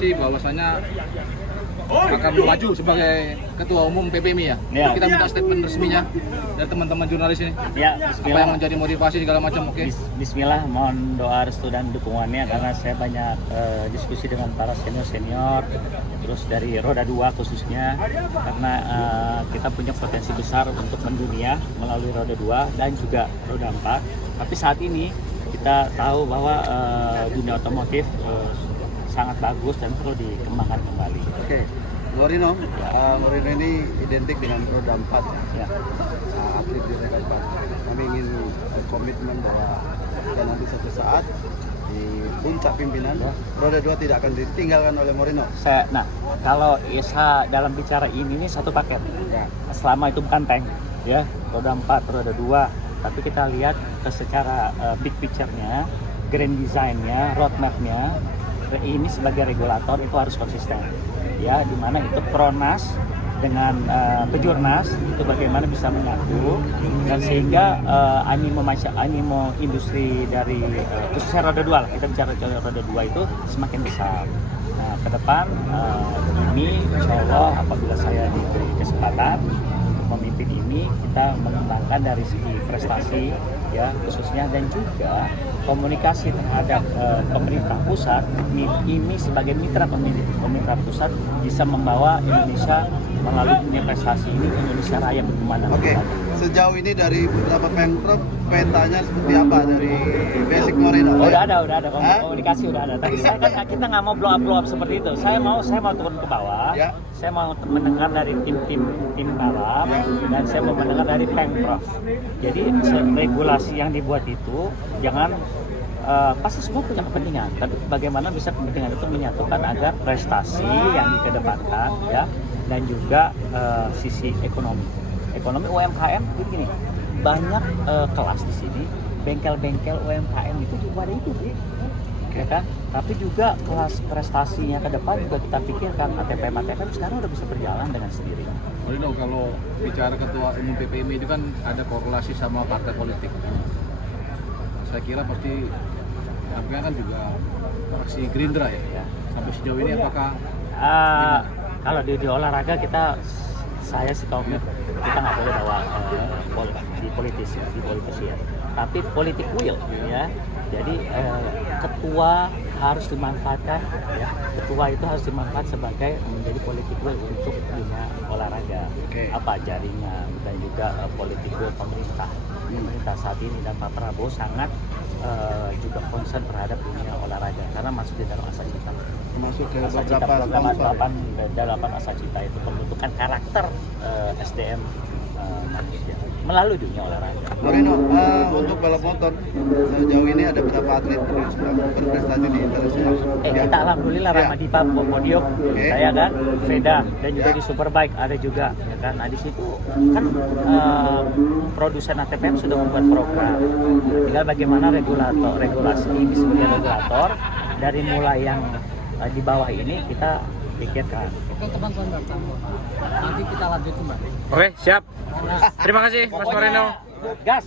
konfirmasi bahwasanya akan maju sebagai ketua umum PPMI ya. Kita minta statement resminya dari teman-teman jurnalis ini. Ya, apa yang menjadi motivasi segala macam. Oke. Bismillah, mohon doa restu dan dukungannya karena saya banyak diskusi dengan para senior, terus dari roda 2 khususnya karena kita punya potensi besar untuk mendunia melalui roda 2 dan juga roda 4. Tapi saat ini kita tahu bahwa dunia otomotif sangat bagus dan perlu dikembangkan kembali. Oke, Morino ini identik dengan roda 4 ya, atlet di roda 4. Kami ingin komitmen bahwa kita nanti suatu saat di puncak pimpinan roda 2 tidak akan ditinggalkan oleh Morino. Nah, kalau ISA dalam bicara ini satu paket ya. Selama itu bukan tank ya, roda 4, roda 2, tapi kita lihat secara big picture-nya, grand design-nya, roadmap-nya, ini sebagai regulator itu harus konsisten ya, dimana itu Pronas dengan Bejurnas itu bagaimana bisa menyatu dan sehingga animo industri dari khususnya roda 2 lah, kita bicara roda 2 itu semakin besar. Nah, ke depan ini insya Allah apabila saya diberi kesempatan untuk memimpin ini, kita mengembangkan dari segi prestasi ya khususnya dan juga komunikasi terhadap pemerintah pusat. Ini sebagai mitra pemerintah pusat bisa membawa Indonesia melalui dunia prestasi ini, Indonesia Raya berkembang. Oke, sejauh ini dari beberapa pemprov petanya seperti apa dari Basic Morino? Udah ada komunikasi udah ada. Tapi saya kan kita nggak mau blow up seperti itu. Saya mau turun ke bawah. Ya. Saya mau mendengar dari tim balap dan saya mau mendengar dari pemprov. Jadi regulasi yang dibuat itu jangan pasti semua punya kepentingan, tapi bagaimana bisa kepentingan itu menyatukan agar prestasi yang dikedepankan ya, dan juga sisi ekonomi UMKM begini, banyak kelas di sini, bengkel-bengkel UMKM itu juga ada itu, ya kan? Tapi juga kelas prestasinya ke depan juga kita pikirkan, ATPM sekarang udah bisa berjalan dengan sendiri. Morino, kalau bicara ketua umum PPMI itu kan ada korelasi sama partai politik. Saya kira pasti kan juga fraksi Gerindra ya. Sampai sejauh ini apakah kalau di olahraga saya sih kalau kita nggak boleh bawa di politisi ya. Tapi politik will ya. Jadi ketua harus dimanfaatkan ya. Ketua itu harus dimanfaat sebagai menjadi politik will untuk dunia olahraga. Apa jaringan dan juga politik will pemerintah saat ini, dan Pak Prabowo sangat juga concern terhadap dunia olahraga karena masuk di dalam asa cita. Masuk ke program 8 asa cita itu pembentukan karakter SDM manusia melalui dunia olahraga. Morino, untuk balap motor sejauh ini ada berapa atlet berprestasi di internasional? Kita alhamdulillah Ramadipa podium, saya kan, Veda dan juga di Superbike ada juga, ya kan. Nah di situ kan produsen ATPM sudah membuat program, tinggal bagaimana regulasi ini sebagai regulator dari mulai yang di bawah ini kita pikirkan. Oke teman-teman, nanti kita lanjut kembali. Oke, siap. Terima kasih Mas Morino. Gas.